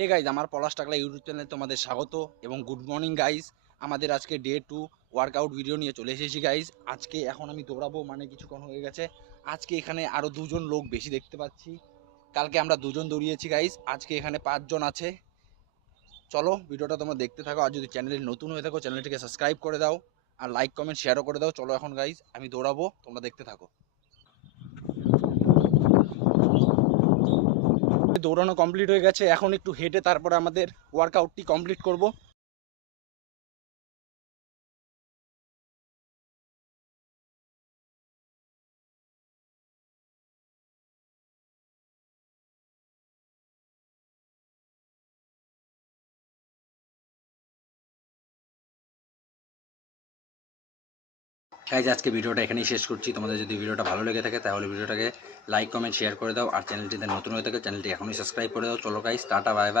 Hey guys, আমার পলাশ টাকলা YouTube চ্যানেলে তোমাদের স্বাগত এবং গুড মর্নিং গাইজ। আমাদের আজকে ডে 2 ওয়ার্কআউট ভিডিও নিয়ে চলে এসেছি গাইজ। আজকে এখন আমি দৌড়াবো, মানে কিছুক্ষণ হয়ে গেছে। আজকে এখানে আরও দুজন লোক বেশি দেখতে পাচ্ছি। কালকে আমরা দুজন দৌড়িয়েছি গাইজ, আজকে এখানে 5 জন আছে। চলো ভিডিওটা তোমরা দেখতে থাকো। আর যদি চ্যানেলে নতুন হয়ে থাকো চ্যানেলটিকে সাবস্ক্রাইব করে দাও, আর লাইক কমেন্ট শেয়ারও করে দাও। চলো এখন গাইজ আমি দৌড়াবো, তোমরা দেখতে থাকো। দৌড়ানো কমপ্লিট হয়ে গেছে, এখন একটু হেঁটে তারপরে আমাদের ওয়ার্কআউটটি কমপ্লিট করব। গাইজ আজকে ভিডিওটা এখানেই শেষ করছি। তোমাদের যদি ভিডিওটা ভালো লেগে থাকে তাহলে ভিডিওটাকে লাইক কমেন্ট শেয়ার করে দাও, আর চ্যানেলটিতে নতুন হয়ে থাকে চ্যানেলটি এখনই সাবস্ক্রাইব করে দাও। চলো গাইজ, টাটা বাই বাই।